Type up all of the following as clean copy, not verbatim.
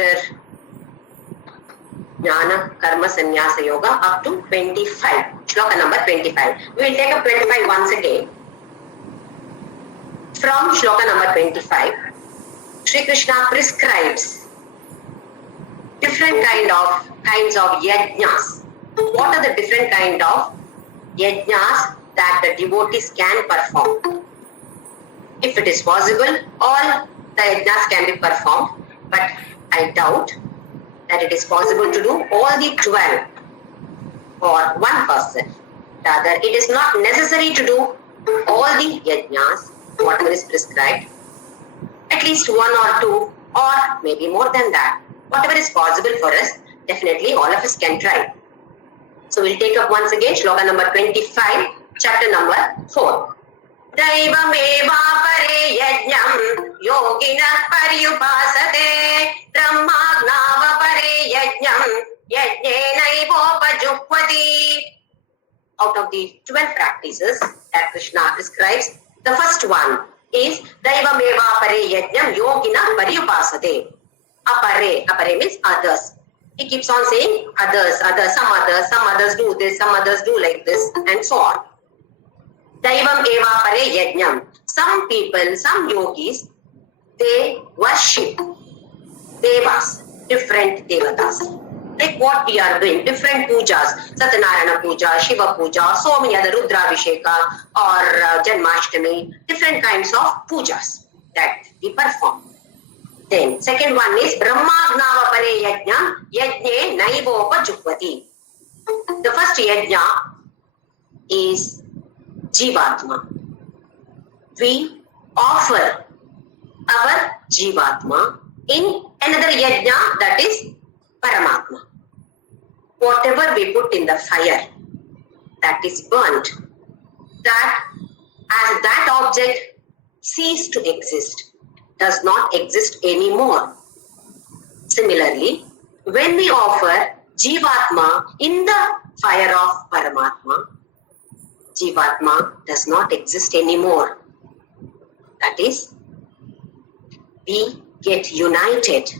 chapter Jnana Karma Sannyasa Yoga up to 25. Shloka number 25. We will take up 25 once again. From Shloka number 25, Shri Krishna prescribes different kinds of yajnas. What are the different kind of yajnas that the devotees can perform? If it is possible, all the yajnas can be performed, but I doubt that it is possible to do all the 12 for one person. Rather, it is not necessary to do all the yajnas, whatever is prescribed. At least one or two, or maybe more than that. Whatever is possible for us, definitely all of us can try. So we'll take up once again Shloka number 25, chapter number 4. Daivameva pare yajnam yogina paryupasate brahmagnava pare yajnam yajnenaivopajuhvati. Out of the 12 practices that Krishna prescribes, the first one is Daivameva pare yajnam yogina paryupasate. Apare means others. He keeps on saying others, some others do this, some others do like this, and so on. Daivam eva pare yajnam. Some people, some yogis, they worship devas, different devatas. Like what we are doing, different pujas, Satyanarayana puja, Shiva puja, so many other Rudrabhisheka or Janmashtami, different kinds of pujas that we perform. Then, second one is Brahmagnava pare yajna, yajne naivopa jukvati. The first yajna is Jivatma. We offer our Jivatma in another yajna, that is Paramatma. Whatever we put in the fire that is burnt, that as that object ceased to exist, does not exist anymore. Similarly, when we offer Jivatma in the fire of Paramatma, Jivatma does not exist anymore. That is, we get united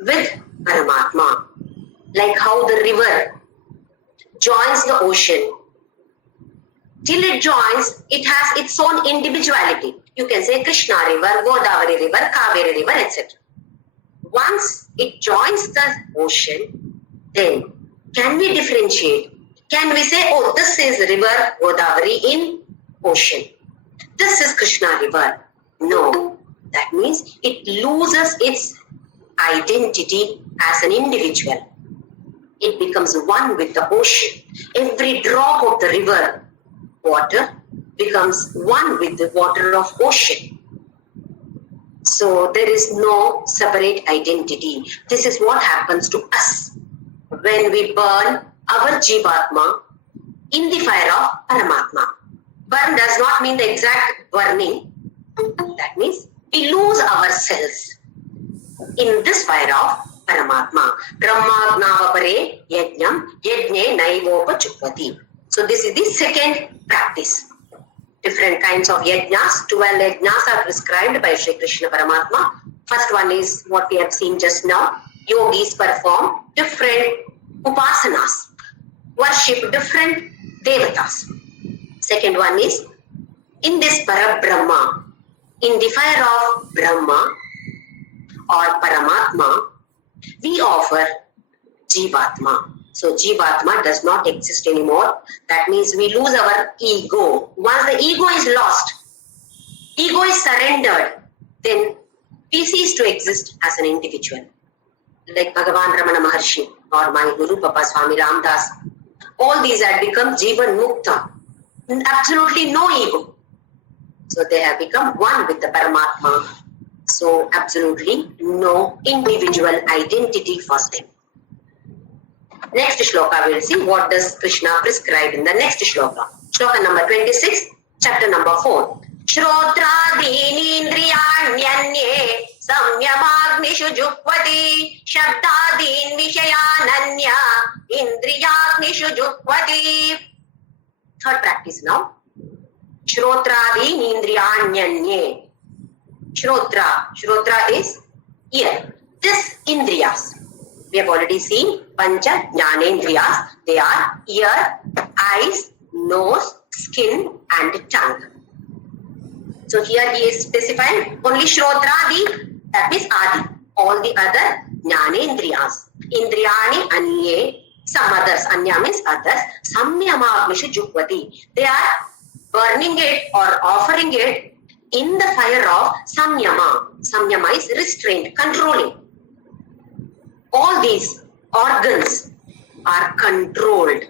with Paramatma, like how the river joins the ocean. Till it joins, it has its own individuality. You can say Krishna river, Godavari river, Kaveri river, etc. Once it joins the ocean, then can we differentiate? Can we say, oh, this is river Godavari in ocean. This is Krishna river. No. That means it loses its identity as an individual. It becomes one with the ocean. Every drop of the river water becomes one with the water of ocean. So there is no separate identity. This is what happens to us when we burn our Jivatma in the fire of Paramatma. Burn does not mean the exact burning. That means we lose ourselves in this fire of Paramatma. Brahmagnava pare yajnam yajne naivopa chupati. So this is the second practice. Different kinds of yajnas, 12 yajnas are prescribed by Shri Krishna Paramatma. First one is what we have seen just now. Yogis perform different upasanas, worship different devatas. Second one is in this Parabrahma, in the fire of Brahma or Paramatma, we offer Jivatma. So Jivatma does not exist anymore. That means we lose our ego. Once the ego is lost, ego is surrendered, then we cease to exist as an individual. Like Bhagavan Ramana Maharshi or my Guru Papa Swami Ramdas, all these had become Jivan Mukta. Absolutely no ego. So they have become one with the Paramatma. So absolutely no individual identity for them. Next shloka we will see what does Krishna prescribe in the next shloka. Shloka number 26, chapter number 4. Shrodradini indriyanyanye samyamagnishu jukvati shabdadin vishayananya indriyagnishu jukvati. Third practice now. Shrodradini indriyanyanye. Shrotra is ear. This Indriyas, we have already seen Pancha Jnanendriyas. They are ear, eyes, nose, skin and tongue. So here he is specifying only Shrotradi, that means Adi. All the other Jnanendriyas. Indriyani Anye, some others. Anya means others. Samyama Agnishu Jukvati. They are burning it or offering it in the fire of Samyama. Samyama is restraint, controlling. All these organs are controlled.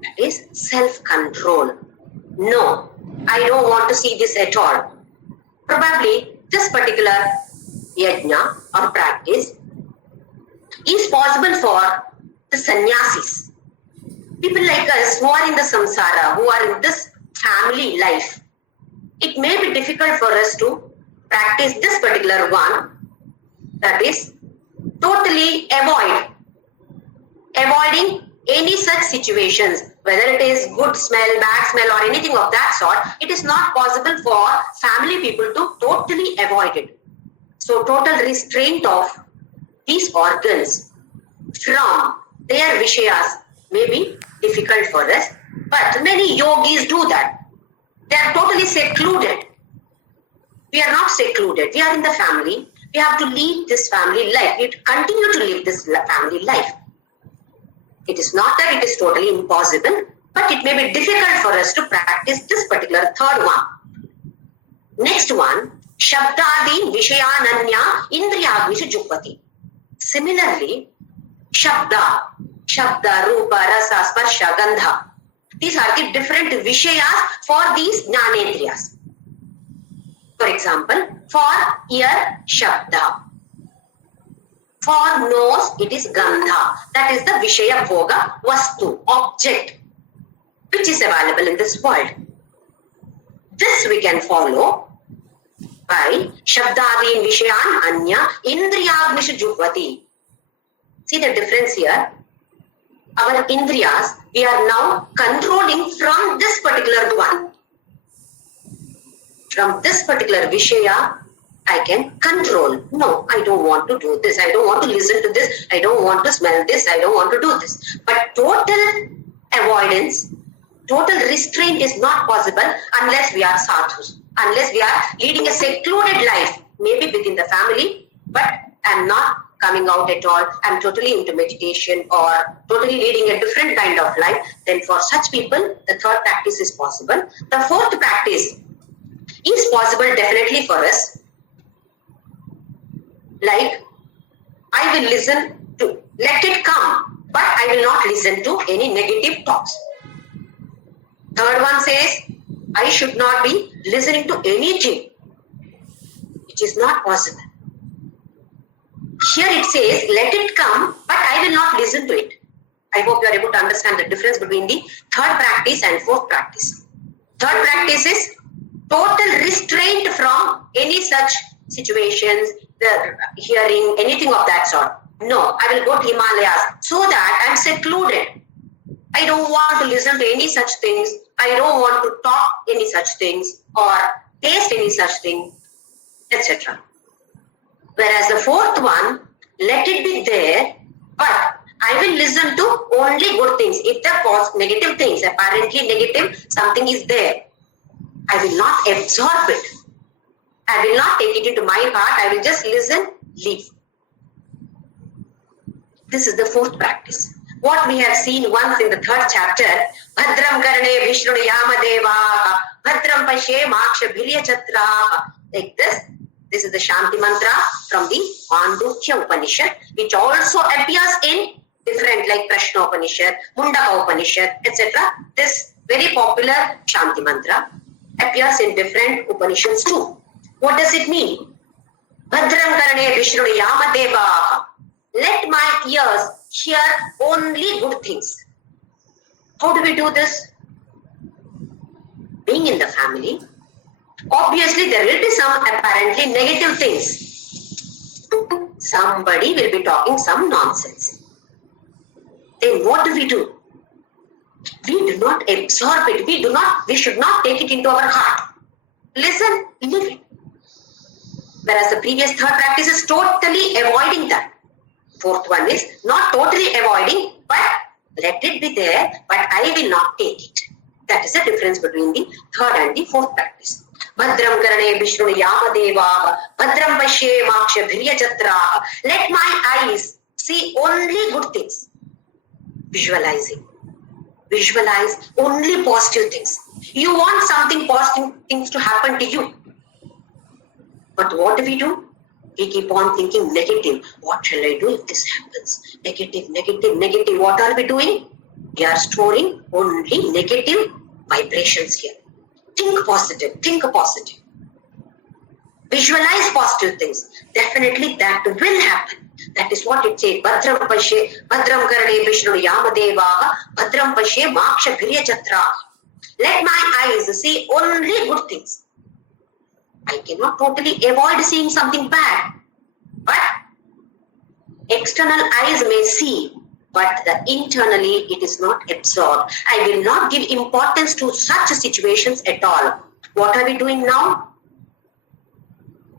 That is self-control. No, I don't want to see this at all. Probably this particular yajna or practice is possible for the sannyasis. People like us who are in the samsara, who are in this family life. It may be difficult for us to practice this particular one, that is totally avoiding any such situations, whether it is good smell, bad smell or anything of that sort. It is not possible for family people to totally avoid it. So total restraint of these organs from their vishayas may be difficult for us, but many yogis do that. They are totally secluded. We are not secluded. We are in the family. We have to lead this family life. We continue to live this family life. It is not that it is totally impossible, but it may be difficult for us to practice this particular third one. Next one, Shabdadi Vishayananya Indriyagnishu Jukvati. Similarly, Shabda, Rupa, Rasa, Sparsha, Gandha. These are the different Vishayas for these Jnanendriyas. For example, for ear, Shabda. For nose, it is Gandha. That is the Vishaya Bhoga Vastu, object, which is available in this world. This we can follow by Shabdadin Vishayan Anya Indriyagnishu Jukvati. See the difference here? Our Indriyas, we are now controlling from this particular one. From this particular Vishaya, I can control. No, I don't want to do this. I don't want to listen to this. I don't want to smell this. I don't want to do this. But total avoidance, total restraint is not possible unless we are sadhus, unless we are leading a secluded life, maybe within the family, but I'm not coming out at all. I'm totally into meditation or totally leading a different kind of life. Then for such people, the third practice is possible. The fourth practice is possible definitely for us. Like, I will listen to, let it come, but I will not listen to any negative talks. Third one says, I should not be listening to anything. It is not possible. Here it says, let it come, but I will not listen to it. I hope you are able to understand the difference between the third practice and fourth practice. Third practice is total restraint from any such situations, the hearing, anything of that sort. No, I will go to Himalayas so that I am secluded. I don't want to listen to any such things. I don't want to talk any such things or taste any such thing, etc. Whereas the fourth one, let it be there, but I will listen to only good things. If there are negative things, apparently negative, something is there, I will not absorb it. I will not take it into my heart. I will just listen, leave. This is the fourth practice. What we have seen once in the third chapter, Bhadram Karane Vishnu Yamadeva, Bhadram Pashe Maksha Bhilya Chatra, like this. This is the Shanti mantra from the Mandukya Upanishad, which also appears in different like Prashna Upanishad, Mundaka Upanishad, etc. This very popular Shanti mantra appears in different Upanishads too. What does it mean? Bhadram Karane Vishnu Yamadeva. Let my ears hear only good things. How do we do this? Being in the family, obviously there will be some apparently negative things. Somebody will be talking some nonsense. Then what do? We do not absorb it. We should not take it into our heart. Listen, leave it. Whereas the previous third practice is totally avoiding that. Fourth one is not totally avoiding, but let it be there, but I will not take it. That is the difference between the third and the fourth practice. Bhadram karane Vishnu Yamadeva, Bhadram Pashe Maksha Bhiryajatra. Let my eyes see only good things. Visualizing. Visualize only positive things. You want something positive things to happen to you. But what do? We keep on thinking negative. What shall I do if this happens? Negative, negative, negative. What are we doing? We are storing only negative vibrations here. Think positive. Think positive. Visualize positive things. Definitely that will happen. That is what it says. Bhadram Pashe, Bhadram Karane Vishnu Yamadeva, Bhadram Pashe Maksha Bhiryajatra. Let my eyes see only good things. I cannot totally avoid seeing something bad. But external eyes may see, but internally it is not absorbed. I will not give importance to such situations at all. What are we doing now?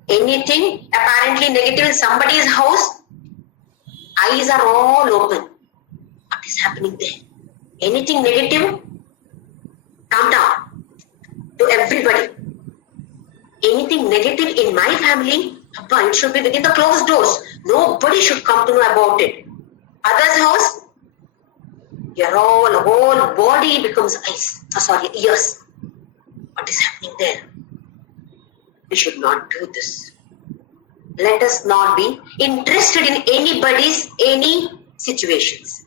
Anything apparently negative in somebody's house, eyes are all open. What is happening there? Anything negative, calm down to everybody. Anything negative in my family, it should be within the closed doors. Nobody should come to know about it. Others' house, your whole body becomes ears. What is happening there? We should not do this. Let us not be interested in any situations.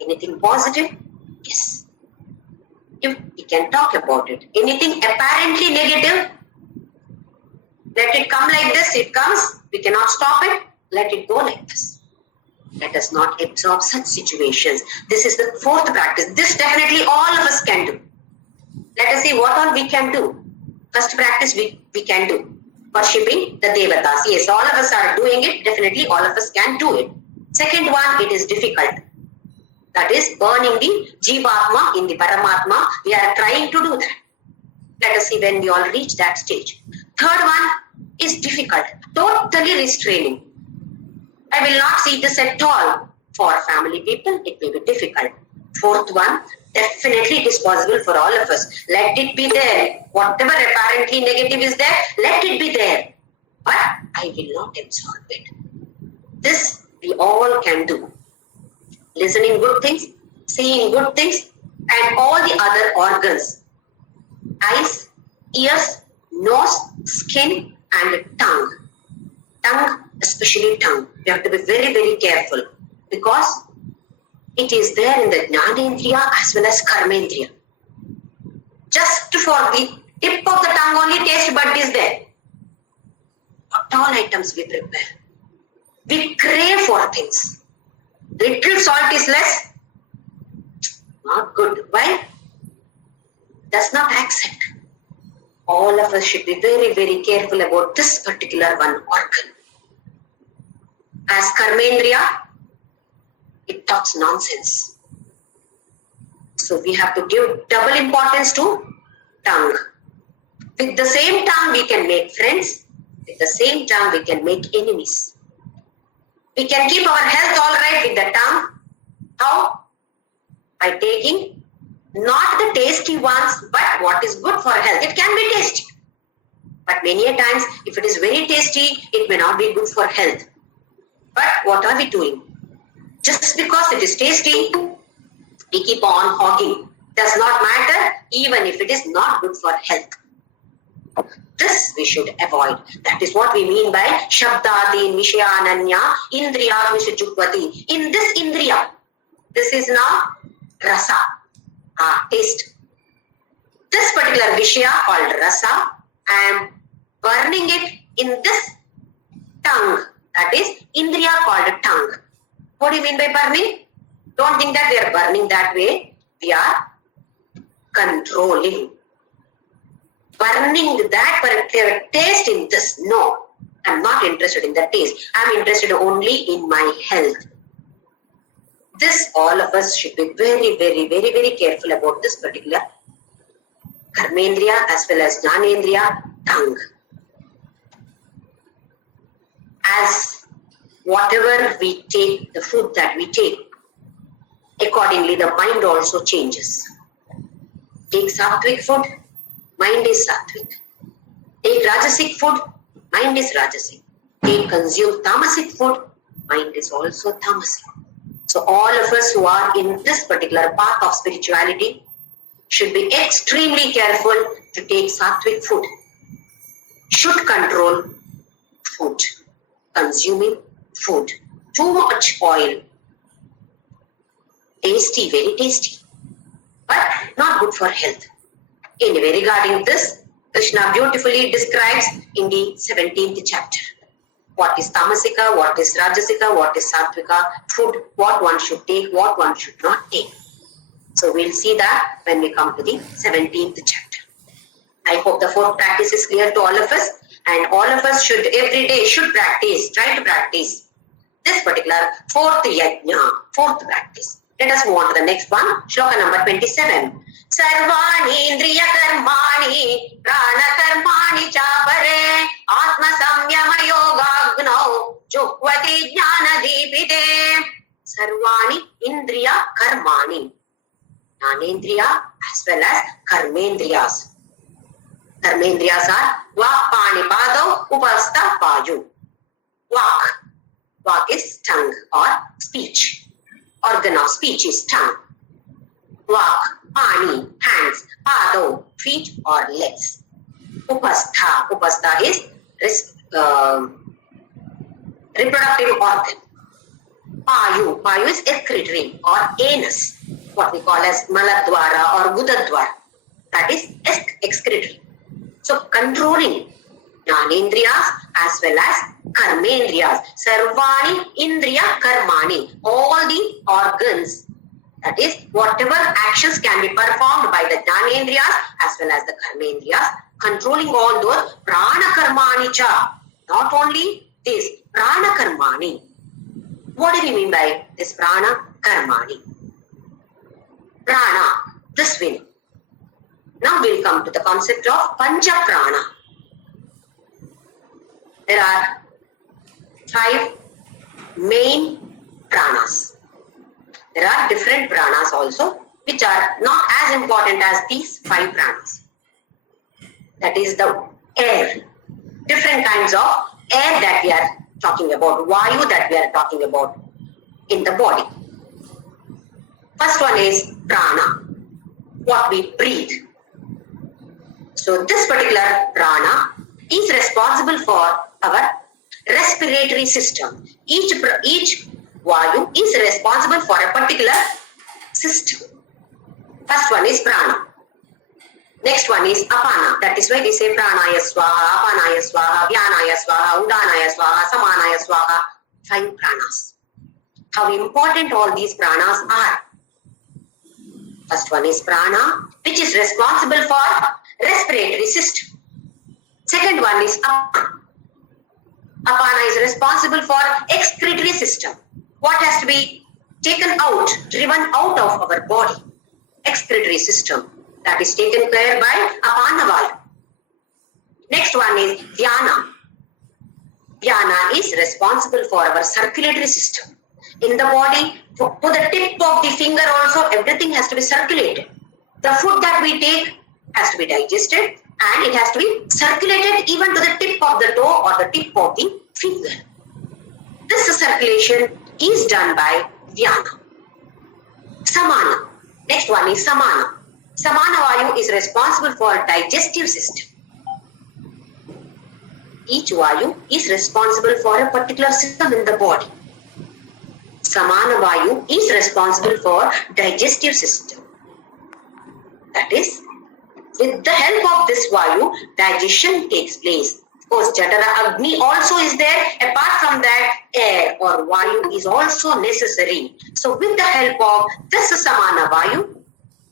Anything positive? Yes. We can talk about it. Anything apparently negative? Let it come like this, it comes, we cannot stop it, let it go like this. Let us not absorb such situations. This is the fourth practice. This definitely all of us can do. Let us see what all we can do. First practice we can do. Worshipping the Devatas. Yes, all of us are doing it, definitely all of us can do it. Second one, it is difficult. That is burning the Jivatma in the Paramatma. We are trying to do that. Let us see when we all reach that stage. Third one is difficult, totally restraining. I will not see this at all. For family people, it may be difficult. Fourth one, definitely it is possible for all of us. Let it be there. Whatever apparently negative is there, let it be there. But I will not absorb it. This we all can do. Listening good things, seeing good things, and all the other organs. Eyes, ears, nose, skin, and tongue. Tongue, especially tongue. We have to be very, very careful because it is there in the Jnanendriya as well as Karmendriya. Just for the tip of the tongue only taste bud is there. What all items we prepare. We crave for things. Little salt is less. Not good. Why? Does not accept. All of us should be very, very careful about this particular one organ. As Karmendriya, it talks nonsense. So we have to give double importance to tongue. With the same tongue we can make friends. With the same tongue we can make enemies. We can keep our health all right with the tongue. How? By taking not the tasty ones, but what is good for health. It can be tasty. But many a times, if it is very tasty, it may not be good for health. But what are we doing? Just because it is tasty, we keep on hogging. Does not matter, even if it is not good for health. This we should avoid. That is what we mean by Shabdadi Vishayananya Indriya JYOTHI. In this Indriya, this is now Rasa. Taste. This particular Vishaya called Rasa, I am burning it in this tongue. That is Indriya called tongue. What do you mean by burning? Don't think that we are burning that way. We are controlling. Burning that particular taste in this. No, I am not interested in the taste. I am interested only in my health. This, all of us should be very, very, very, very careful about this particular Karmendriya as well as Jnanendriya tongue. as whatever we take, the food that we take, accordingly the mind also changes. Take sattvic food, mind is sattvic. Take rajasic food, mind is rajasic. Take consume tamasic food, mind is also tamasic. So all of us who are in this particular path of spirituality should be extremely careful to take sattvic food. Should control food, consuming food. Too much oil. Tasty, very tasty, but not good for health. Anyway, regarding this, Krishna beautifully describes in the 17th chapter. What is tamasika, what is rajasika, what is sattvika, food, what one should take, what one should not take. So we'll see that when we come to the 17th chapter. I hope the fourth practice is clear to all of us, and all of us should every day try to practice this particular fourth yajna, fourth practice. Let us move on to the next one. Shloka number 27. Sarvani indriya karmani prana karmani chapare atma samyama yogagnau jukvati jnana deepite. Sarvani indriya karmani. Jnanendriya as well as karmendriyas. Karmendriyas are vak, pani, padau, upastha, paju. Vak is tongue or speech. Organ of speech is tongue. Vak, pani, hands, padau, feet or legs. Upastha is reproductive organ. Payu is excretory or anus, what we call as maladwara or gudadwara. That is excretory. So controlling jnanendriyas as well as karmendriyas. Sarvani indriya karmani. All the organs, that is whatever actions can be performed by the jnanendriyas as well as the karmendriyas, controlling all those prana karmani cha. Not only this, prana karmani. What do we mean by this prana karmani? Prana, this will. Now we'll come to the concept of Pancha Prana. There are 5 main pranas. There are different pranas also, which are not as important as these 5 pranas. That is the air. Different kinds of air that we are talking about, Vayu that we are talking about in the body. First one is prana, what we breathe. So this particular prana is responsible for our respiratory system. Each Vayu is responsible for a particular system. First one is prana. Next one is apana. That is why we say pranaya swaha, apanaya swaha, vyanaya swaha, udanaya swaha, samanaya swaha. 5 pranas. How important all these pranas are. First one is prana, which is responsible for respiratory system. Second one is apana. Apana is responsible for excretory system. What has to be taken out, driven out of our body? Excretory system. That is taken care by apana vayu. Next one is dhyana. Dhyana is responsible for our circulatory system. In the body, to the tip of the finger also, everything has to be circulated. The food that we take has to be digested and it has to be circulated even to the tip of the toe or the tip of the finger. This circulation is done by dhyana. Samana. Next one is samana. Samana vayu is responsible for digestive system. Each vayu is responsible for a particular system in the body. Samana vayu is responsible for digestive system. That is, with the help of this vayu, digestion takes place. Of course, Jatara Agni also is there. Apart from that, air or vayu is also necessary. So with the help of this Samana vayu,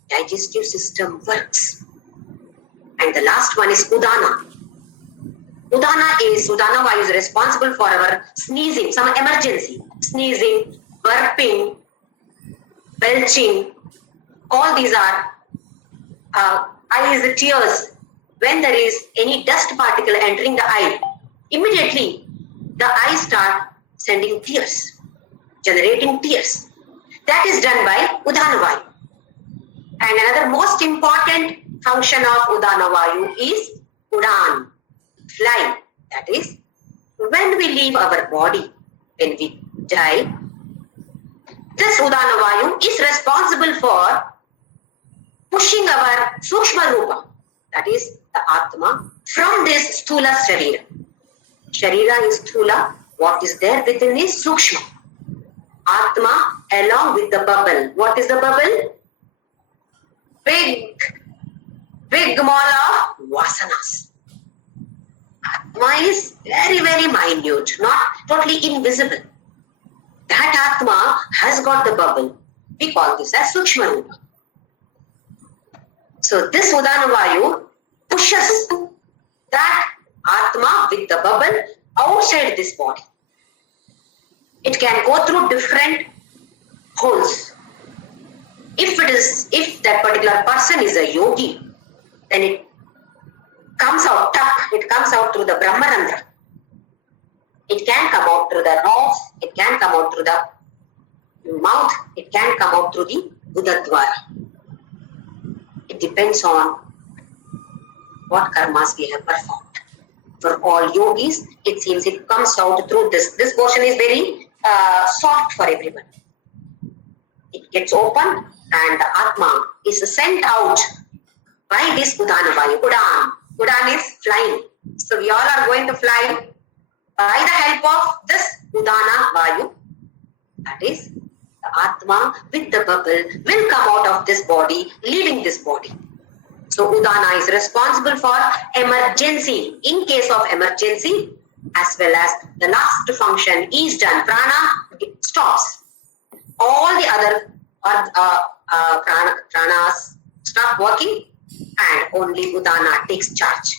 digestive system works. And the last one is Udana. Udana vayu is responsible for our sneezing, some emergency, sneezing, burping, belching. All these are eyes, tears. When there is any dust particle entering the eye, immediately the eyes start sending tears, generating tears. That is done by Udana Vayu. And another most important function of Udana Vayu is Udan, fly. That is, when we leave our body, when we die, this Udana Vayu is responsible for pushing our Sukshma Rupa, that is the Atma, from this Sthula Sharira. Sharira is Sthula, what is there within is Sukshma. Atma along with the bubble. What is the bubble? Big mall of Vasanas. Atma is very, very minute, not totally invisible. That Atma has got the bubble. We call this as Sukshma Rupa. So this Udana Vayu pushes that Atma with the bubble outside this body. It can go through different holes. If that particular person is a yogi, then it comes out through the Brahmarandra. It can come out through the nose, it can come out through the mouth, it can come out through the Udadwara. It depends on what karmas we have performed. For all yogis, it seems it comes out through this. This portion is very soft for everyone. It gets open and the Atma is sent out by this Udana Vayu. Udan is flying. So we all are going to fly by the help of this Udana Vayu. That is, the Atma with the bubble will come out of this body, leaving this body. So Udana is responsible for emergency. In case of emergency, as well as the last function is done, prana stops. All the other pranas stop working and only Udana takes charge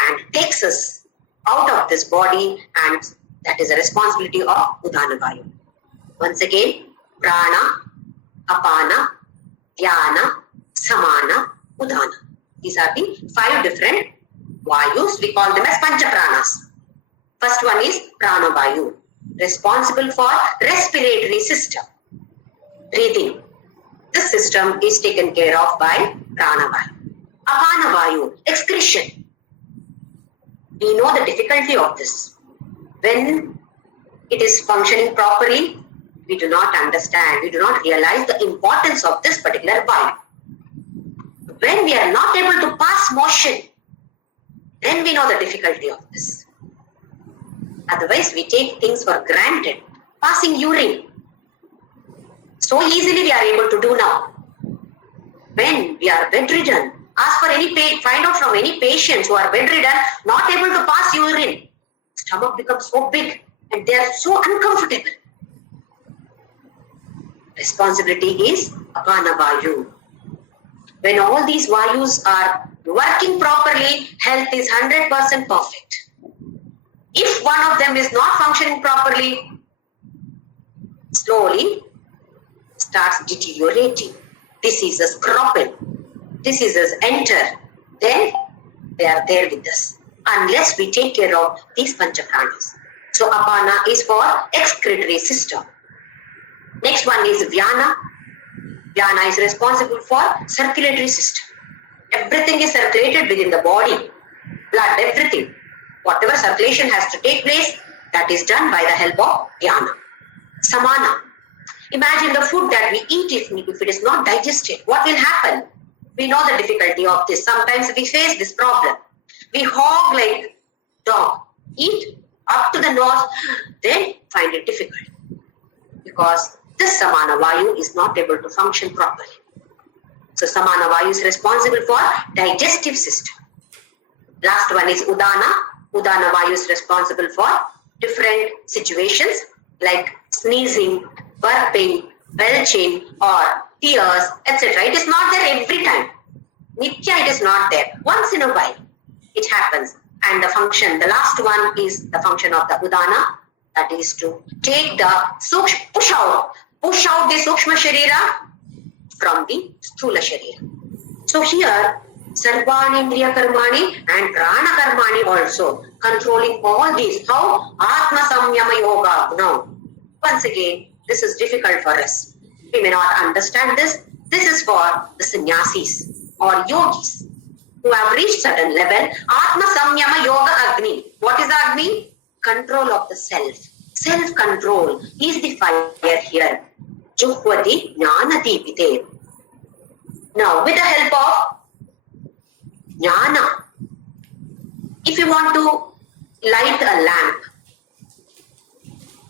and takes us out of this body, and that is a responsibility of Udana Vayu. Once again, prana, apana, dhyana, samana, Udana. These are the 5 different Vayus. We call them as Pancha Pranas. First one is Prana Vayu, responsible for respiratory system, breathing. This system is taken care of by Prana Vayu. Apana Vayu, excretion. We know the difficulty of this. When it is functioning properly, we do not understand, we do not realize the importance of this particular Vayu. When we are not able to pass motion, then we know the difficulty of this. Otherwise, we take things for granted. Passing urine, so easily we are able to do now. When we are bedridden, ask for any find out from any patients who are bedridden, not able to pass urine. Stomach becomes so big and they are so uncomfortable. Responsibility is Apana Vayu. When all these Vayus are working properly, health is 100% perfect. If one of them is not functioning properly, slowly starts deteriorating. Diseases crop in, diseases enter, then they are there with us. Unless we take care of these Panchapranas. So Apana is for excretory system. Next one is Vyana. Vyana is responsible for circulatory system. Everything is circulated within the body. Blood, everything. Whatever circulation has to take place, that is done by the help of Vyana. Samana. Imagine the food that we eat, if it is not digested, what will happen? We know the difficulty of this. Sometimes we face this problem. We hog like dog. Eat up to the nose, then find it difficult. Because this Samana Vayu is not able to function properly. So Samana Vayu is responsible for digestive system. Last one is Udana. Udana Vayu is responsible for different situations like sneezing, burping, belching or tears, etc. It is not there every time. Nitya, it is not there. Once in a while it happens. And the function, the last one is the function of the Udana, that is to take the push out the Sukshma Sharira from the Sthula Sharira. So here, Sarvani Indriya Karmani and Prana Karmani also controlling all these. How? Atma Samyama Yoga. Now, once again, this is difficult for us. We may not understand this. This is for the sannyasis or yogis who have reached certain level. Atma Samyama Yoga Agni. What is Agni? Control of the self. Self-control is the fire here. Juhvati Jnana Deepite. Now, with the help of Jnana, if you want to light a lamp,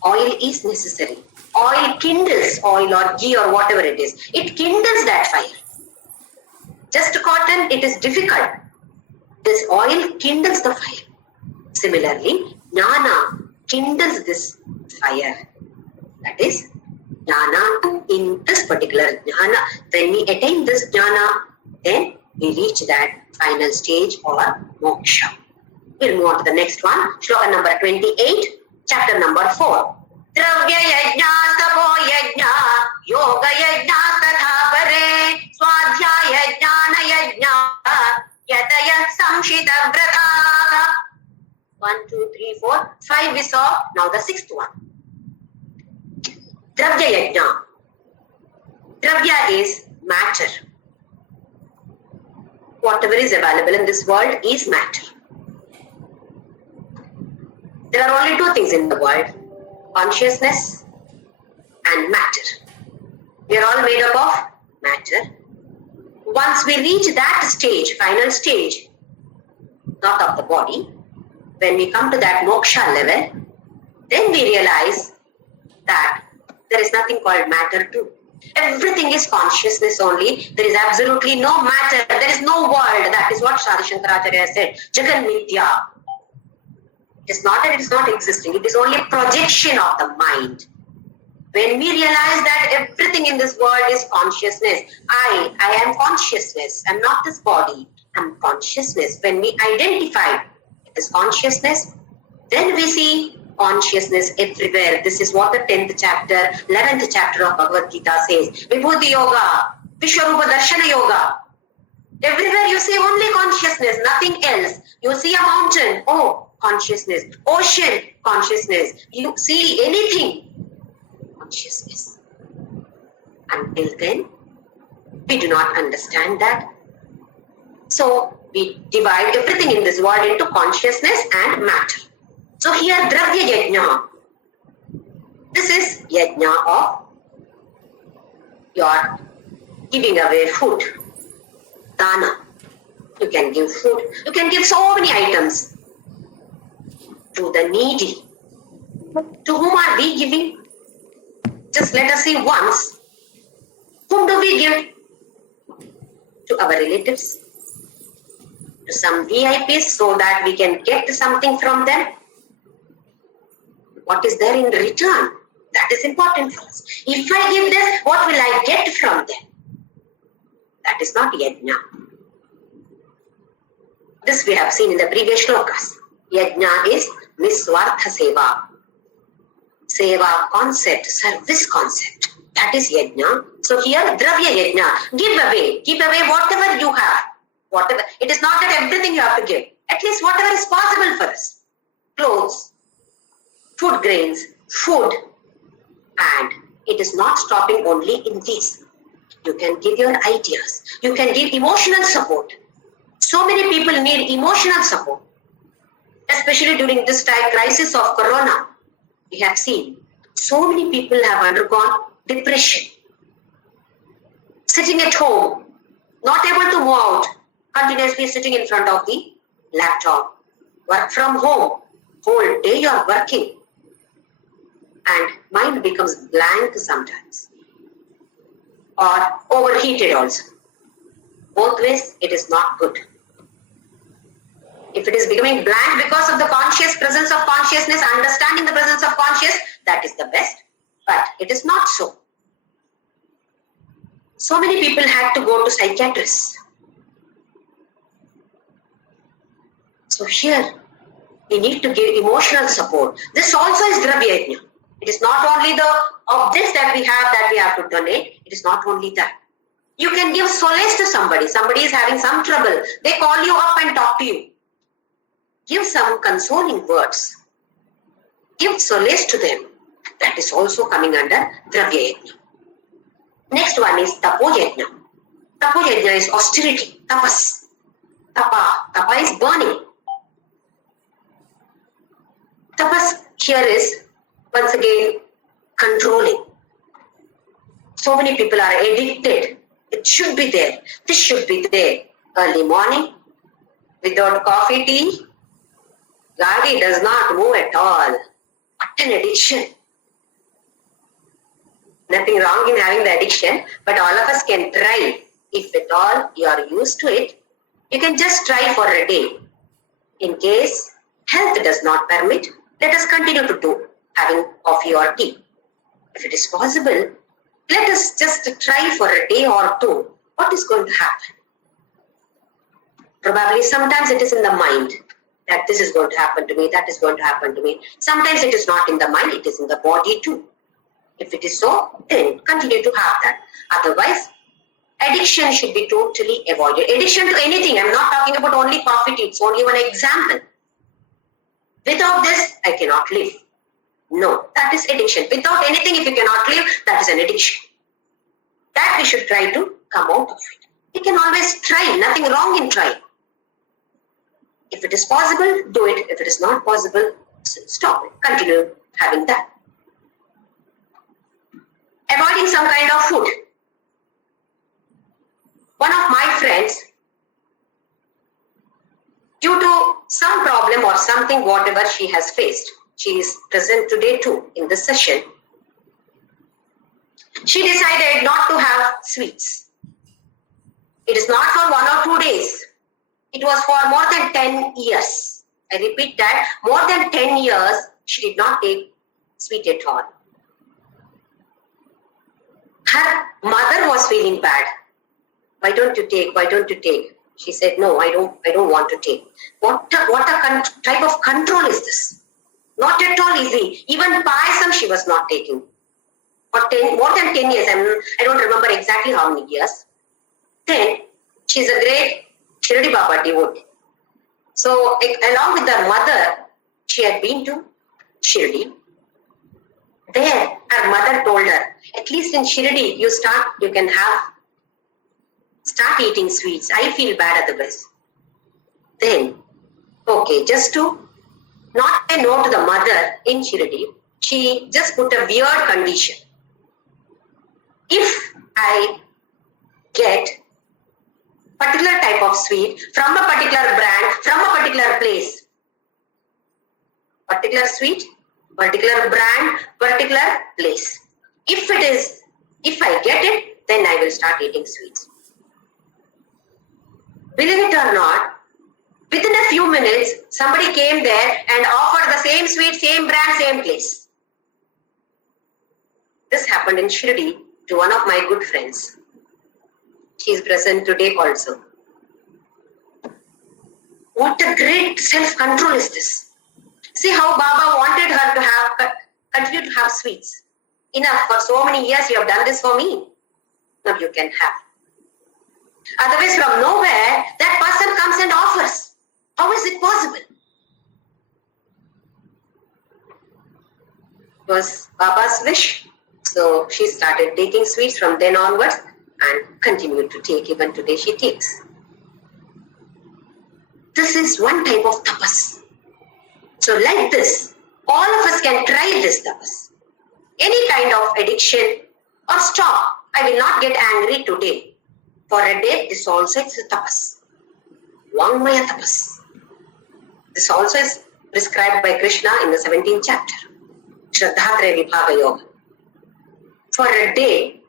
oil is necessary. Oil kindles, oil or ghee or whatever it is. It kindles that fire. Just cotton, it is difficult. This oil kindles the fire. Similarly, Jnana kindles this fire. That is Jnana. In this particular Jnana, when we attain this Jnana, then we reach that final stage or moksha. We'll move on to the next one. Shloka number 28, chapter number 4. Dravya yajna sabho yajna yoga yajna tatha pare swadhyaya jnana yajna yataya samshita vrata. 1, 2, 3, 4, 5 we saw. Now the sixth one. Dravya yajna. Dravya is matter. Whatever is available in this world is matter. There are only two things in the world, consciousness and matter. We are all made up of matter. Once we reach that stage, final stage, not of the body, when we come to that moksha level, then we realize that there is nothing called matter too. Everything is consciousness only. There is absolutely no matter. There is no world. That is what Adi Shankaracharya said. Jagan Mithya. It is not that it is not existing. It is only a projection of the mind. When we realize that everything in this world is consciousness, I am consciousness. I am not this body. I am consciousness. When we identify it as consciousness, then we see consciousness everywhere. This is what the 10th chapter, 11th chapter of Bhagavadgita says. Vibhuti Yoga, Vishwarupa Darshana Yoga. Everywhere you see only consciousness, nothing else. You see a mountain, oh, consciousness. Ocean, consciousness. You see anything, consciousness. Until then, we do not understand that. So, we divide everything in this world into consciousness and matter. So here, Dravya Yajna. This is Yajna of your giving away food. Dana. You can give food. You can give so many items to the needy. To whom are we giving? Just let us see once. Whom do we give? To our relatives. To some VIPs so that we can get something from them. What is there in return? That is important for us. If I give this, what will I get from them? That is not yajna. This we have seen in the previous shlokas. Yajna is niswartha seva. Seva concept, service concept. That is yajna. So here, dravya yajna. Give away whatever you have. Whatever. It is not that everything you have to give. At least whatever is possible for us. Clothes, food grains, food, and it is not stopping only in these. You can give your ideas. You can give emotional support. So many people need emotional support, especially during this time crisis of corona. We have seen so many people have undergone depression, sitting at home, not able to move out, continuously sitting in front of the laptop. Work from home, whole day you are working. And mind becomes blank sometimes or overheated also. Both ways, it is not good. If it is becoming blank because of the conscious presence of consciousness, understanding the presence of conscious, that is the best. But it is not so. So many people had to go to psychiatrists. So here, we need to give emotional support. This also is Dravya Yajna. It is not only the objects that we have to donate. It is not only that. You can give solace to somebody. Somebody is having some trouble. They call you up and talk to you. Give some consoling words. Give solace to them. That is also coming under Dravya Yajna. Next one is Tapo Yajna. Tapo Yajna is austerity, tapas. Tapa is burning. Tapas here is once again controlling. So many people are addicted. It should be there. This should be there. Early morning, without coffee, tea, Gadi does not move at all. What an addiction. Nothing wrong in having the addiction, but all of us can try. If at all you are used to it, you can just try for a day. In case health does not permit, let us continue to do having coffee or tea. If it is possible, let us just try for a day or two. What is going to happen? Probably sometimes it is in the mind that this is going to happen to me, that is going to happen to me. Sometimes it is not in the mind, it is in the body too. If it is so, then continue to have that. Otherwise, addiction should be totally avoided. Addiction to anything, I'm not talking about only coffee tea, it's only one example. Without this, I cannot live. No, that is addiction. Without anything, if you cannot live, that is an addiction. That we should try to come out of it. We can always try, nothing wrong in trying. If it is possible, do it. If it is not possible, stop it. Continue having that. Avoiding some kind of food. One of my friends, due to some problem or something, whatever she has faced, she is present today too in this session. She decided not to have sweets. It is not for 1 or 2 days. It was for more than 10 years. I repeat that, more than 10 years, she did not take sweet at all. Her mother was feeling bad. Why don't you take? Why don't you take? She said, no, I don't want to take. What a type of control is this? Not at all easy. Even payasam she was not taking. For more than 10 years, I don't remember exactly how many years. Then, she's a great Shirdi Baba devotee. So, along with her mother, she had been to Shirdi. There, her mother told her, at least in Shirdi, you can start eating sweets. I feel bad otherwise. Then, okay, just to not say no to the mother in Shirdi, she just put a weird condition. If I get particular type of sweet from a particular brand, from a particular place, particular sweet, particular brand, particular place. If I get it, then I will start eating sweets. Believe it or not, within a few minutes, somebody came there and offered the same sweet, same brand, same place. This happened in Shirdi to one of my good friends. She is present today also. What a great self-control is this. See how Baba wanted her to continue to have sweets. Enough, for so many years you have done this for me. Now you can have. Otherwise, from nowhere, that person comes and offers. How is it possible? It was Baba's wish. So she started taking sweets from then onwards and continued to take. Even today she takes. This is one type of tapas. So like this, all of us can try this tapas. Any kind of addiction or stop. I will not get angry today. For a day, this also is a tapas. Vangmaya tapas. This also is prescribed by Krishna in the 17th chapter. Shraddhatre Vibhaga Yoga. For a day,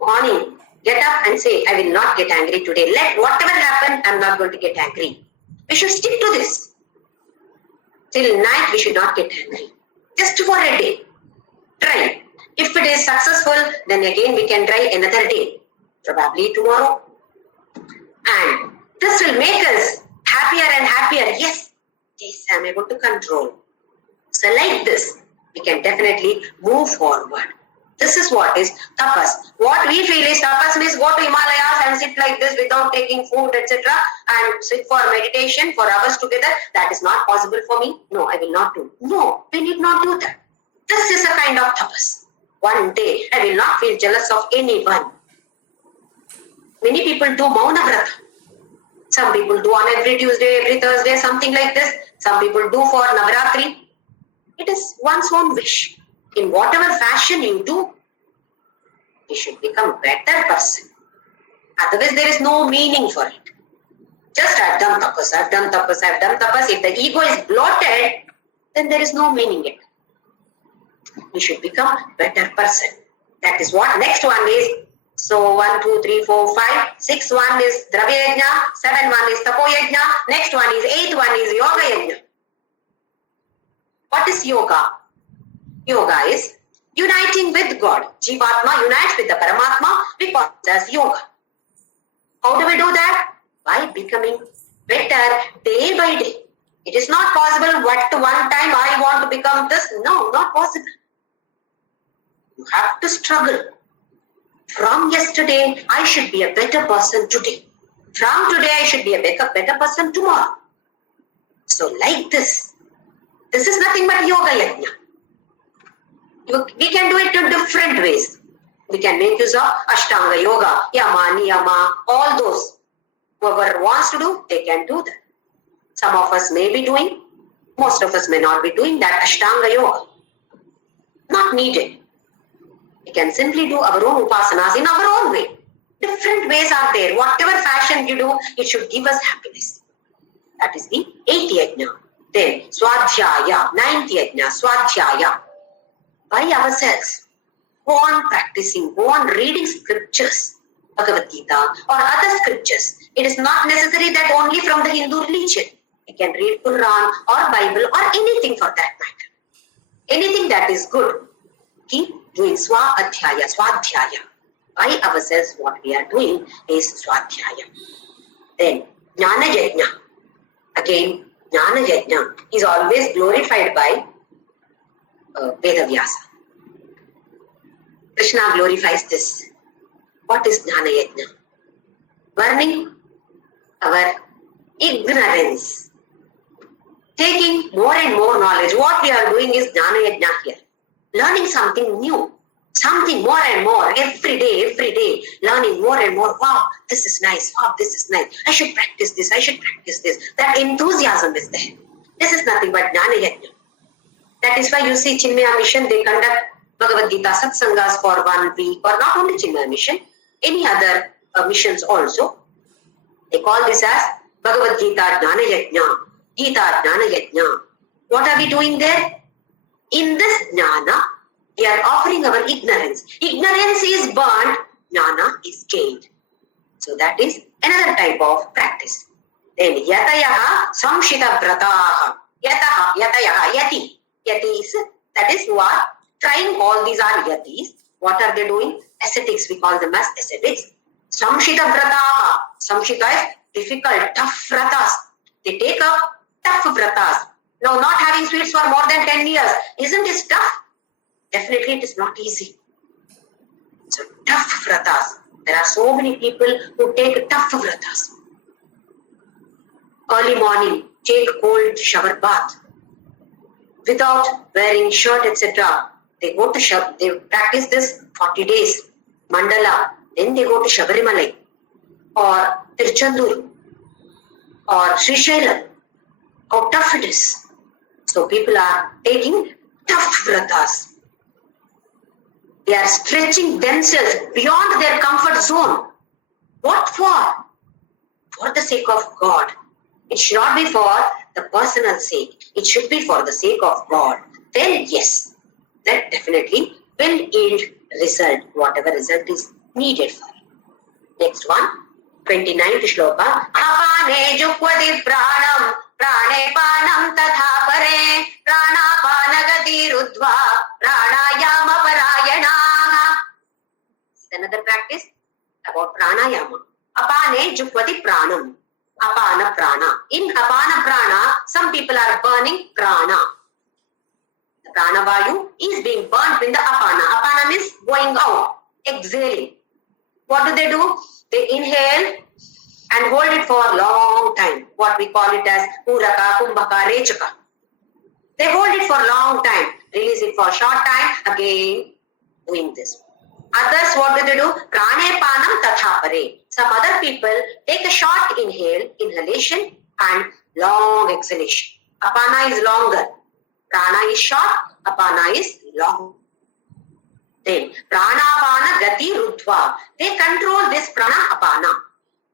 morning, get up and say, I will not get angry today. Let whatever happen, I am not going to get angry. We should stick to this. Till night, we should not get angry. Just for a day. Try. If it is successful, then again we can try another day. Probably tomorrow. And this will make us happier and happier. Yes, I am able to control. So like this, we can definitely move forward. This is what is tapas. What we feel is tapas means go to Himalayas and sit like this without taking food, etc. and sit for meditation for hours together. That is not possible for me. No, I will not do. No, we need not do that. This is a kind of tapas. One day, I will not feel jealous of anyone. Many people do Mauna Vrata. Some people do on every Tuesday, every Thursday, something like this. Some people do for Navaratri. It is one's own wish. In whatever fashion you do, you should become a better person. Otherwise, there is no meaning for it. Just I've done tapas, I've done tapas, I've done tapas. If the ego is bloated, then there is no meaning in it. You should become a better person. That is what next one is. So 1, 2, 3, 4, 5, 6 1 is Dravya Yajna, 7 1 is Tapo Yajna, next one is 8 1 is Yoga Yajna. What is yoga? Yoga is uniting with God. Jivatma unites with the Paramatma. We call it as yoga. How do we do that? By becoming better day by day. It is not possible what one time I want to become this. No, not possible. You have to struggle. From yesterday, I should be a better person today. From today, I should be a better person tomorrow. So like this. This is nothing but yoga yajna. We can do it in different ways. We can make use of Ashtanga yoga, yama, niyama, all those. Whoever wants to do, they can do that. Some of us may be doing, most of us may not be doing that Ashtanga yoga. Not needed. We can simply do our own upasanas in our own way. Different ways are there. Whatever fashion you do, it should give us happiness. That is the 8th yajna. Then Swadhyaya, 9th yajna, Swadhyaya. By ourselves. Go on practicing, go on reading scriptures, Bhagavadgita or other scriptures. It is not necessary that only from the Hindu religion. You can read Quran or Bible or anything for that matter. Anything that is good. Keep doing Swadhyaya. By ourselves, what we are doing is Swadhyaya. Then Jnana Yajna. Again, Jnana Yajna is always glorified by Vedavyasa. Krishna glorifies this. What is Jnana Yajna? Burning our ignorance. Taking more and more knowledge. What we are doing is Jnana Yajna here. Learning something new. Something more and more. Every day. Learning more and more. Wow, this is nice. Wow, this is nice. I should practice this. That enthusiasm is there. This is nothing but Jnana Yajna. That is why you see Chinmaya Mission, they conduct Bhagavad-Gita satsangas for 1 week, or not only Chinmaya Mission, any other missions also. They call this as Bhagavad-Gita Jnana Yajna, Gita Jnana Yajna. What are we doing there? In this Jnana, we are offering our ignorance. Ignorance is burnt, Jnana is gained. So that is another type of practice. Then Yatayaha Samshita Vrataha. Yatayaha, Yati. Yatis, that is who are trying, all these are yatis. What are they doing? Ascetics, we call them as ascetics. Samshita vrataha. Samshita is difficult, tough vratas. They take up tough vratas. Now, not having sweets for more than 10 years, isn't it tough? Definitely it is not easy. So, tough vratas. There are so many people who take tough vratas. Early morning, take cold shower bath. Without wearing shirt, etc. They go to they practice this 40 days, Mandala. Then they go to Shabarimalai or Tiruchendur or Srisailam. How tough it is. So people are taking tough vratas. They are stretching themselves beyond their comfort zone. What for? For the sake of God. It should not be for the personal sake. It should be for the sake of God. Then yes, that definitely will yield result, whatever result is needed for it. Next one, 29th shloka. Apane jukwadi pranam, prane panam tatha pare, pranapanagati rudva, pranayama parayana. Another practice about pranayama. Apane jukwadi pranam. Apana prana. In apana prana, some people are burning prana. The prana vayu is being burnt in the apana. Apana means going out, exhaling. What do? They inhale and hold it for a long time. What we call it as Puraka, Kumbhaka, Rechaka. They hold it for a long time, release it for a short time, again doing this. Others, what do? Prane Panam Tathapare. Some other people take a short inhalation and long exhalation. Apana is longer. Prana is short, apana is long. Then Pranapana Gati Rudva. They control this prana apana.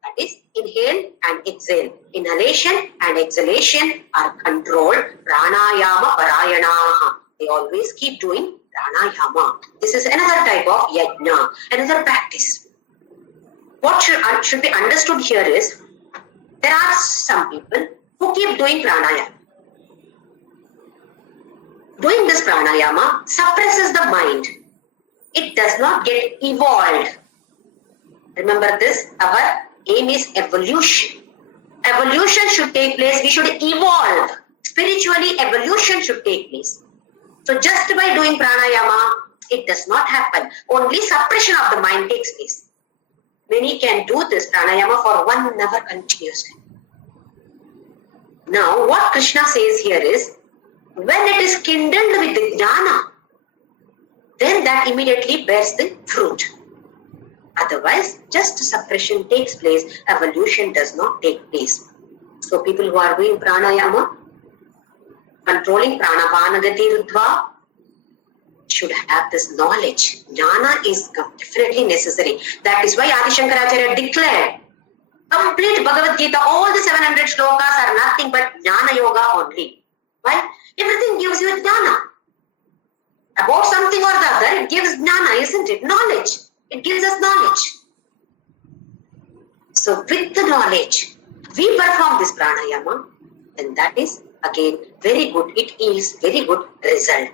That is inhale and exhale. Inhalation and exhalation are controlled. Pranayama Parayanaha. They always keep doing pranayama. This is another type of yajna, another practice. What should be understood here is, there are some people who keep doing pranayama. Doing this pranayama suppresses the mind. It does not get evolved. Remember this, our aim is evolution. Evolution should take place, we should evolve. Spiritually, evolution should take place. So just by doing pranayama, it does not happen. Only suppression of the mind takes place. Many can do this pranayama for 1 hour continuously. Now, what Krishna says here is, when it is kindled with the jnana, then that immediately bears the fruit. Otherwise, just suppression takes place, evolution does not take place. So people who are doing pranayama, controlling pranapana gati rudva, should have this knowledge. Jnana is definitely necessary. That is why Adi Shankaracharya declared, complete Bhagavadgita, all the 700 shlokas are nothing but jnana yoga only. Why? Everything gives you jnana. About something or the other, it gives jnana, isn't it? Knowledge. It gives us knowledge. So with the knowledge, we perform this pranayama, and that is again very good. It yields very good result.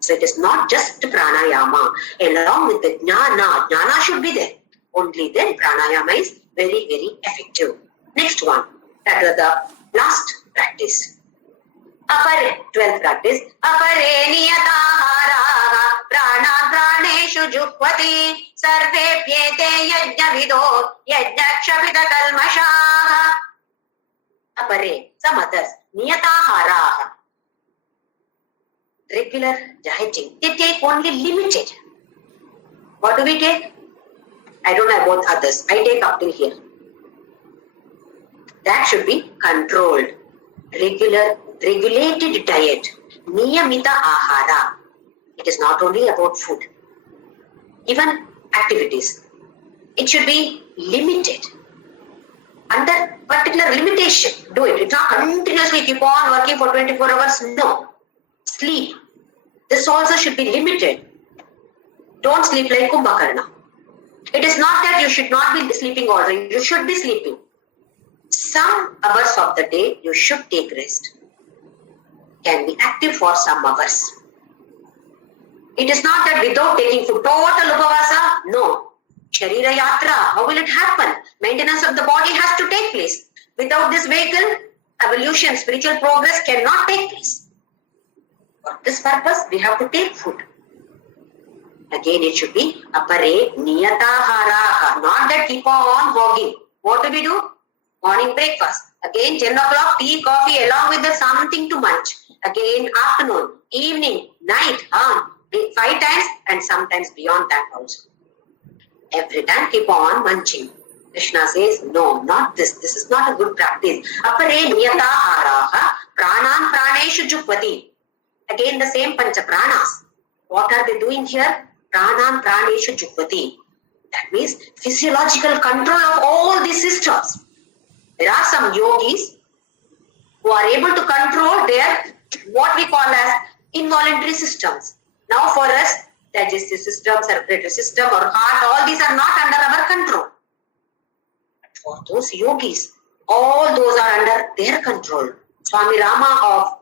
So it is not just pranayama. Along with the jnana, jnana should be there. Only then pranayama is very, very effective. Next one, that is the last practice. Apare, 12th practice. Apare niyataharaha prana praneshu juhvati sarve pyete yajna vido yajna kshapita kalmashaha. Apare, some others. Niyataharaha. Regular dieting. They take only limited. What do we take? I don't know about others. I take up till here. That should be controlled. Regulated diet. Niyamita ahara. It is not only about food. Even activities. It should be limited. Under particular limitation. Do it. It's not continuously keep on working for 24 hours. No. Sleep. This also should be limited. Don't sleep like Kumbhakarna. It is not that you should not be sleeping all day. You should be sleeping. Some hours of the day you should take rest. Can be active for some hours. It is not that without taking food, total upavasa. No. Sharira yatra. How will it happen? Maintenance of the body has to take place. Without this vehicle, evolution, spiritual progress cannot take place. For this purpose, we have to take food. Again, it should be apare niyataharaha. Not that keep on hogging. What do we do? Morning breakfast. Again, 10 o'clock, tea, coffee, along with the something to munch. Again, afternoon, evening, night, 5 times and sometimes beyond that also. Every time keep on munching. Krishna says, no, not this. This is not a good practice. Apare niyataharaha pranan praneshu jupati. Again, the same pancha pranas. What are they doing here? Pranam praneshu jupati. That means physiological control of all these systems. There are some yogis who are able to control their what we call as involuntary systems. Now for us, digestive system, circulatory system or heart, all these are not under our control. But for those yogis, all those are under their control. Swami Rama of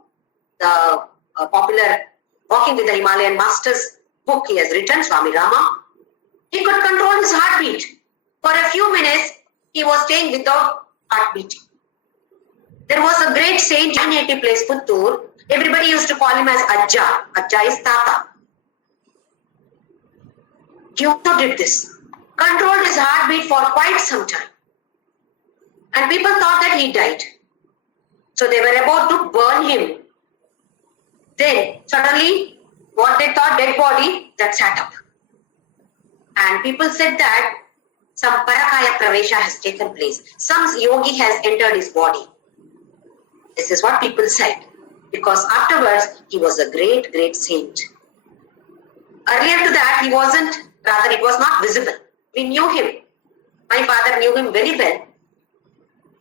the popular Walking with the Himalayan Masters book he has written, Swami Rama, he could control his heartbeat. For a few minutes, he was staying without heartbeat. There was a great saint in native place, Puttur. Everybody used to call him as Ajja. Ajja is Tata. He also did this. Controlled his heartbeat for quite some time. And people thought that he died. So they were about to burn him. Then suddenly, what they thought dead body, that sat up. And people said that some parakaya pravesha has taken place. Some yogi has entered his body. This is what people said. Because afterwards, he was a great, great saint. Earlier to that, he wasn't, rather it was not visible. We knew him. My father knew him very well.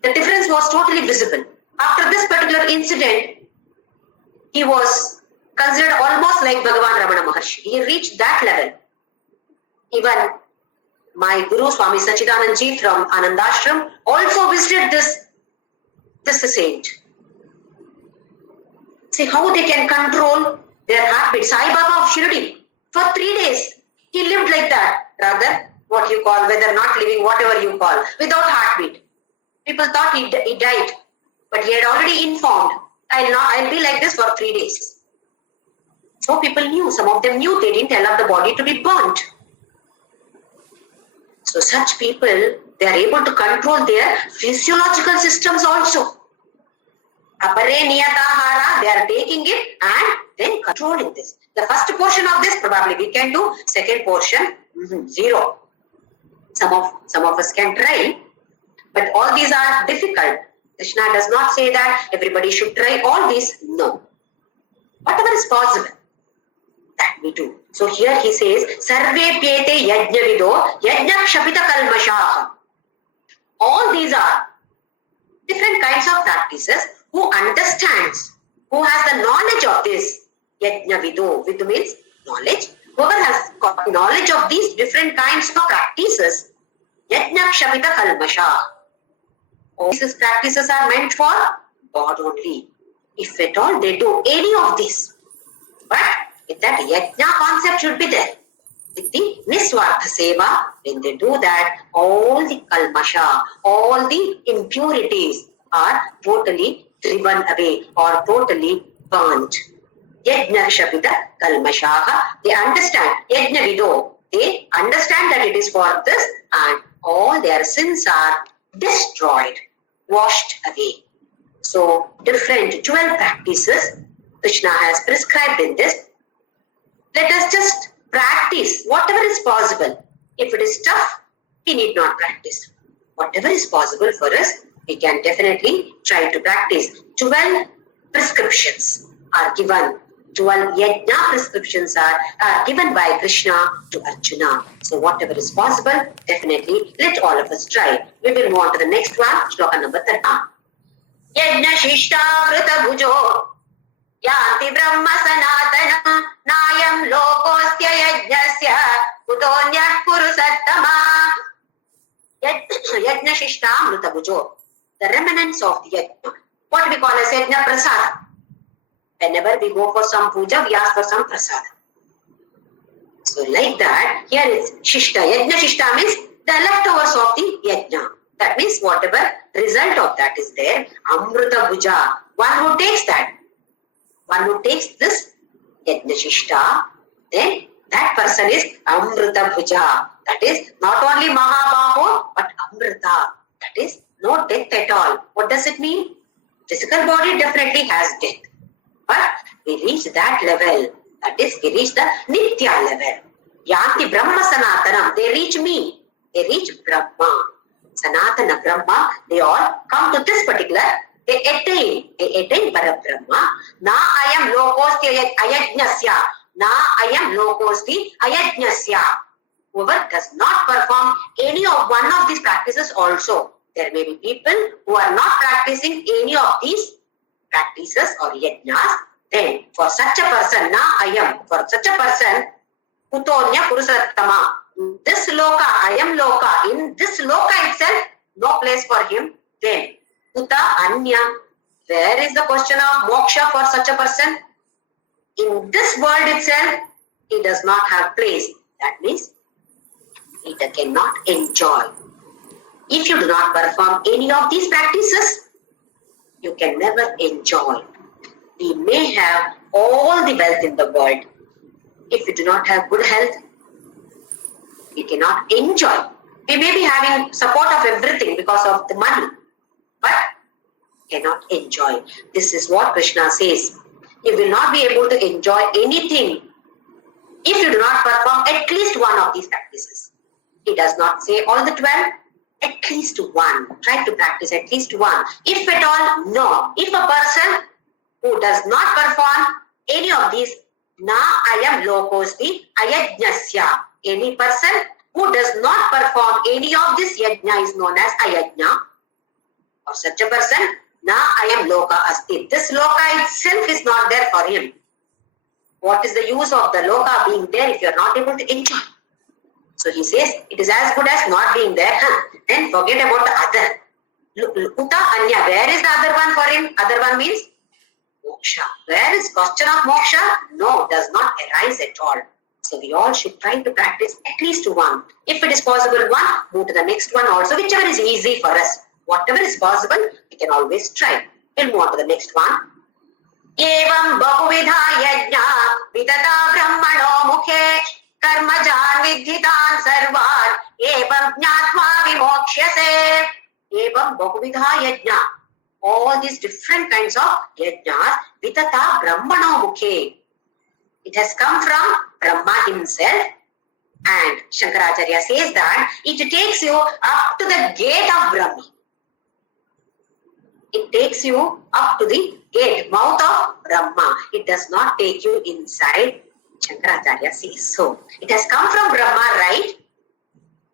The difference was totally visible. After this particular incident, he was considered almost like Bhagavan Ramana Maharshi. He reached that level. Even my Guru Swami Sachidanand Ji from Anandashram also visited this saint. See how they can control their heartbeat. Sai Baba of Shirdi, for 3 days, he lived like that. Rather, what you call, whether not living, whatever you call, without heartbeat. People thought he died, but he had already informed, I'll be like this for 3 days. So people knew, some of them knew, they didn't allow the body to be burnt. So such people, they are able to control their physiological systems also. Apare niyatahara, they are taking it and then controlling this. The first portion of this probably we can do, second portion, zero. Some of us can try, but all these are difficult. Krishna does not say that everybody should try all these. No. Whatever is possible, that we do. So here he says, Sarve pyete yajna vido yajna kshapita kalmashaha. All these are different kinds of practices. Who understands, who has the knowledge of this, yajna vido, vidu means knowledge. Whoever has got knowledge of these different kinds of practices, yajna kshapita kalmasha. All these practices are meant for God only. If at all they do any of this. But with that yajna concept should be there. With the niswartha seva, when they do that, all the kalmasha, all the impurities are totally driven away or totally burnt. Yajna kshapita kalmashaha. They understand. Yajna vido. They understand that it is for this and all their sins are destroyed, washed away. So different 12 practices Krishna has prescribed in this. Let us just practice whatever is possible. If it is tough, we need not practice. Whatever is possible for us, we can definitely try to practice. 12 prescriptions are given. 12 yajna prescriptions are given by Krishna to Arjuna. So whatever is possible, definitely let all of us try. We will move on to the next one, Shloka number 30. Yajna shishta vrita bhujo yanti brahma sanatana nayam lokostya yajnasya utonyah purusattama. Yajna shishta vrita bhujo. The remnants of the yajna. What we call as yajna prasad. Whenever we go for some puja, we ask for some prasad. So like that, here is shishta. Yajna shishta means the leftovers of the yajna. That means whatever result of that is there, amrita bhuja. One who takes that, one who takes this yajna shishta, then that person is amrita bhuja. That is not only mahabaho, but amrita. That is no death at all. What does it mean? Physical body definitely has death. But we reach that level. That is, we reach the Nitya level. Yanti Brahma Sanatanam. They reach me. They reach Brahma. Sanatana Brahma. They all come to this particular. They attain Parabrahma. Na ayam lokosti ayajnasya. Na ayam lokosti ayajnasya. Whoever does not perform any of one of these practices also. There may be people who are not practicing any of these practices or yajnas. Then for such a person, na ayam, for such a person, utonya purusattama. This loka, ayam loka, in this loka itself, no place for him. Then uta anya. Where is the question of moksha for such a person? In this world itself, he does not have place. That means he cannot enjoy. If you do not perform any of these practices, you can never enjoy. We may have all the wealth in the world. If you do not have good health, We cannot enjoy. We may be having support of everything because of the money, but cannot enjoy. This is what Krishna says. You will not be able to enjoy anything if you do not perform at least one of these practices. He does not say all the 12, at least one. Try to practice at least one. If at all, no. If a person who does not perform any of these, na ayam lokosti ayajnasya. Any person who does not perform any of this yajna is known as ayajna. Or such a person, na ayam loka asti. This loka itself is not there for him. What is the use of the loka being there if you are not able to enjoy? So he says, it is as good as not being there. Then forget about the other. Uta anya. Where is the other one for him? Other one means moksha. Where is question of moksha? No, does not arise at all. So we all should try to practice at least one. If it is possible one, move to the next one also, whichever is easy for us. Whatever is possible, we can always try. We'll move on to the next one. Evam bahuvidha yajna vidata brahmano mukhe karmajan vidhitan sarvan evam jnatva vimokshase. Evam bahuvidha yajna. All these different kinds of yajnas vidata brahmano mukhe. It has come from Brahma himself, and Shankaracharya says that it takes you up to the gate of Brahma. It takes you up to the gate, mouth of Brahma. It does not take you inside, Shankaracharya says. So, it has come from Brahma, right?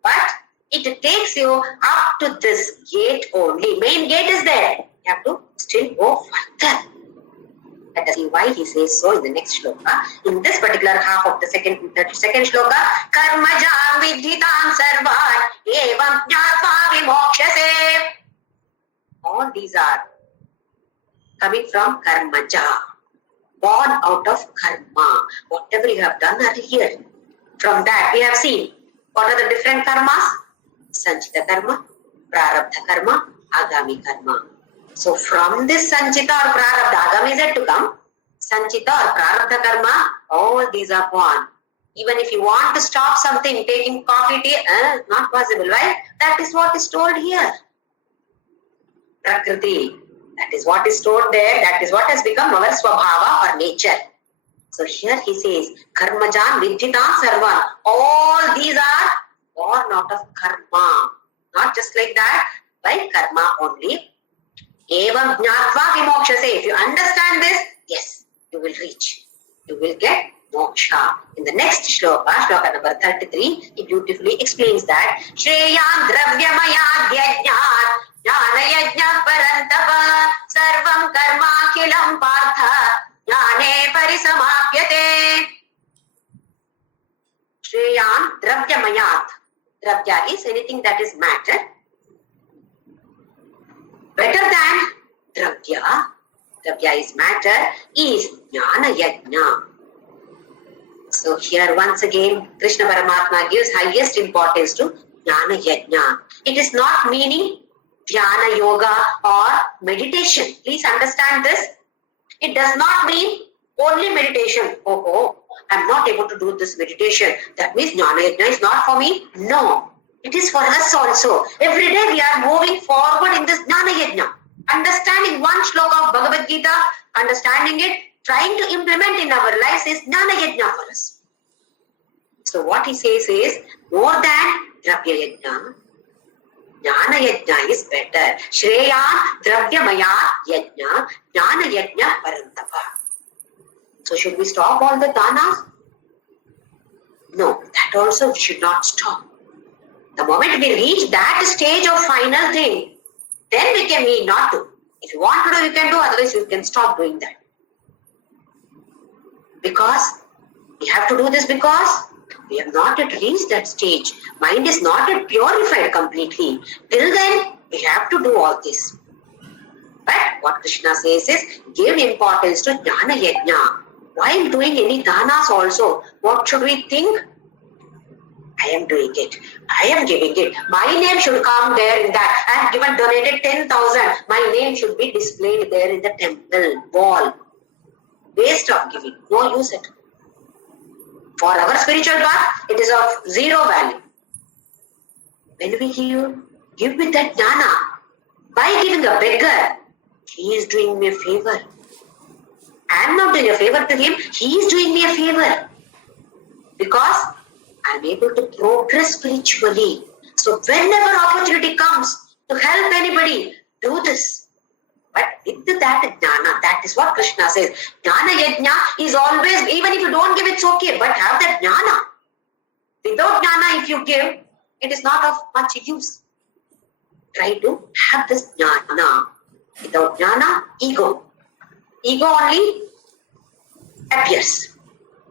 But it takes you up to this gate only. Main gate is there. You have to still go further. Let us see why he says so in the next shloka. In this particular half of the second shloka, Karmajam vidhitam sarvan evam jnatva vimokshase. All these are coming from karmaja, born out of karma. Whatever you have done earlier, from that we have seen what are the different karmas: sanchita karma, prarabdha karma, agami karma. So from this sanchita or prarabdha, agami is yet to come. Sanchita or prarabdha karma, all these are born. Even if you want to stop something, taking coffee, tea, not possible, right? That is what is told here. Prakriti. That is what is stored there. That is what has become our swabhava or nature. So here he says, Karmajan vidhitam sarvan. All these are born out of karma. Not just like that, by karma only. Evam jnatva vimokshase. If you understand this, yes, you will reach. You will get moksha. In the next shloka, shloka number 33, he beautifully explains that Shreyan dravyamayad yajnat jnana yajna parantapa sarvam karma kilam partha jnane parisamapyate. Shreyan dravyamayat. Dravya is anything that is matter. Better than dravya, dravya is matter, is jnana yajna. So here once again, Krishna Paramatma gives highest importance to jnana yajna. It is not meaning dhyana yoga or meditation. Please understand this. It does not mean only meditation. Oh, I'm not able to do this meditation. That means jnana yajna is not for me. No. It is for us also. Every day we are moving forward in this jnana yajna. Understanding one shloka of Bhagavadgita, understanding it, trying to implement in our lives is jnana yajna for us. So what he says is, more than dravya yajna, jnana yajna is better. Shreya dravyamaya yajna, jnana yajna parantapa. So should we stop all the danas? No, that also we should not stop. The moment we reach that stage of final thing, then we can need not to. If you want to do, you can do, otherwise you can stop doing that. Because we have to do this because we have not yet reached that stage. Mind is not yet purified completely. Till then, we have to do all this. But what Krishna says is, give importance to jnana yajna. While doing any danas also, what should we think? I am doing it. I am giving it. My name should come there in that. I have given, donated 10,000. My name should be displayed there in the temple wall. Waste of giving. No use it. For our spiritual path, it is of zero value. When we give with that jnana, by giving a beggar, he is doing me a favor. I am not doing a favor to him, he is doing me a favor. Because I am able to progress spiritually. So whenever opportunity comes to help anybody, do this. But with that jnana, that is what Krishna says. Jnana yajna is always, even if you don't give, it's okay, but have that jnana. Without jnana, if you give, it is not of much use. Try to have this jnana. Without jnana, ego. Ego only appears.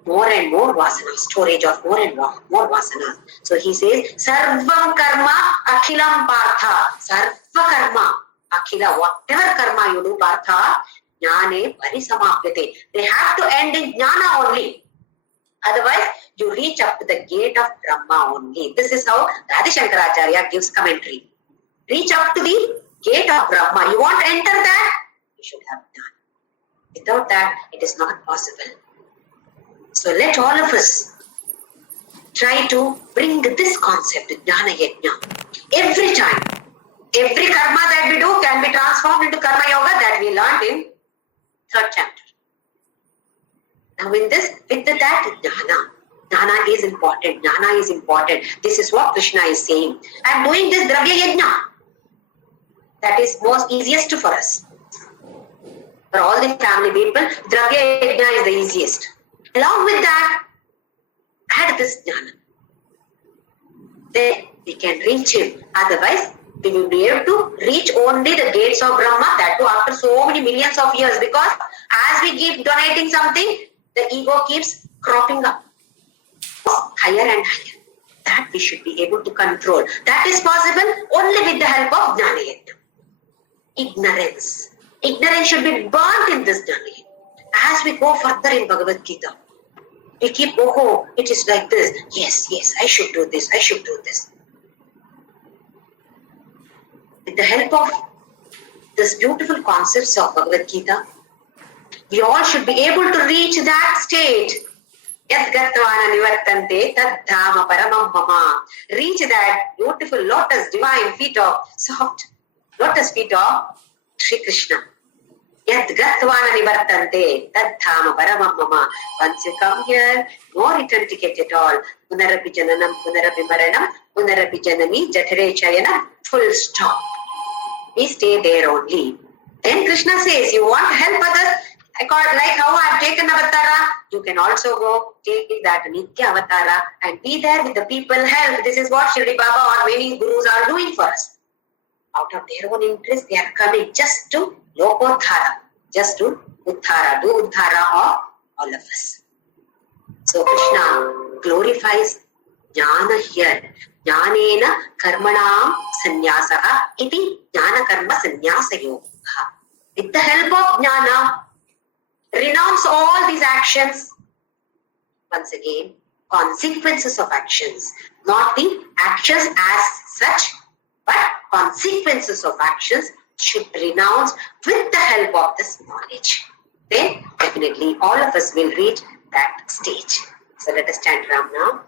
More and more vasanas, storage of more and more vasanas. So he says, Sarvam karma akhilam partha. Sarva karma akhila, whatever karma you do, partha, jnane parisamapyate. They have to end in jnana only. Otherwise, you reach up to the gate of Brahma only. This is how Adi Shankaracharya gives commentary. Reach up to the gate of Brahma. You want to enter that? You should have jnana. Without that, it is not possible. So let all of us try to bring this concept, jnana yajna. Every time, every karma that we do can be transformed into karma yoga that we learned in 3rd chapter. Now in this, with that jnana is important. Jnana is important. This is what Krishna is saying. I am doing this dravya yajna. That is most easiest for us. For all the family people, dravya yajna is the easiest. Along with that, add this jnana. Then we can reach him. Otherwise, we will be able to reach only the gates of Brahma, that too after so many millions of years. Because as we keep donating something, the ego keeps cropping up higher and higher. That we should be able to control. That is possible only with the help of jnana yajna. Ignorance. Ignorance should be burnt in this jnana. As we go further in Bhagavadgita, we keep, it is like this. Yes, I should do this, I should do this. With the help of this beautiful concepts of Bhagavad-Gita, we all should be able to reach that state. Yat gatvana nivartante tad dhama paramam mama. Reach that beautiful lotus, divine feet of, soft lotus feet of Sri Krishna. Yat gatvana nivartante tad dhama paramam mama. Once you come here, no return ticket at all. Punarapi jananam, punarapi maranam, punarapi janani, jatare chayana, full stop. We stay there only. Then Krishna says, you want to help others? Like how I have taken avatara, you can also go take that Nitya avatara and be there with the people, help. This is what Shirdi Baba or many gurus are doing for us. Out of their own interest, they are coming just to Lokodhara, just to Uddhara, do Uddhara of all of us. So Krishna glorifies jnana here. Jnanena karmanam sanyasaha iti jnana karma sanyasa yoga. With the help of jnana, renounce all these actions. Once again, consequences of actions. Not the actions as such, but consequences of actions should be renounced with the help of this knowledge. Then definitely all of us will reach that stage. So let us chant Ram now.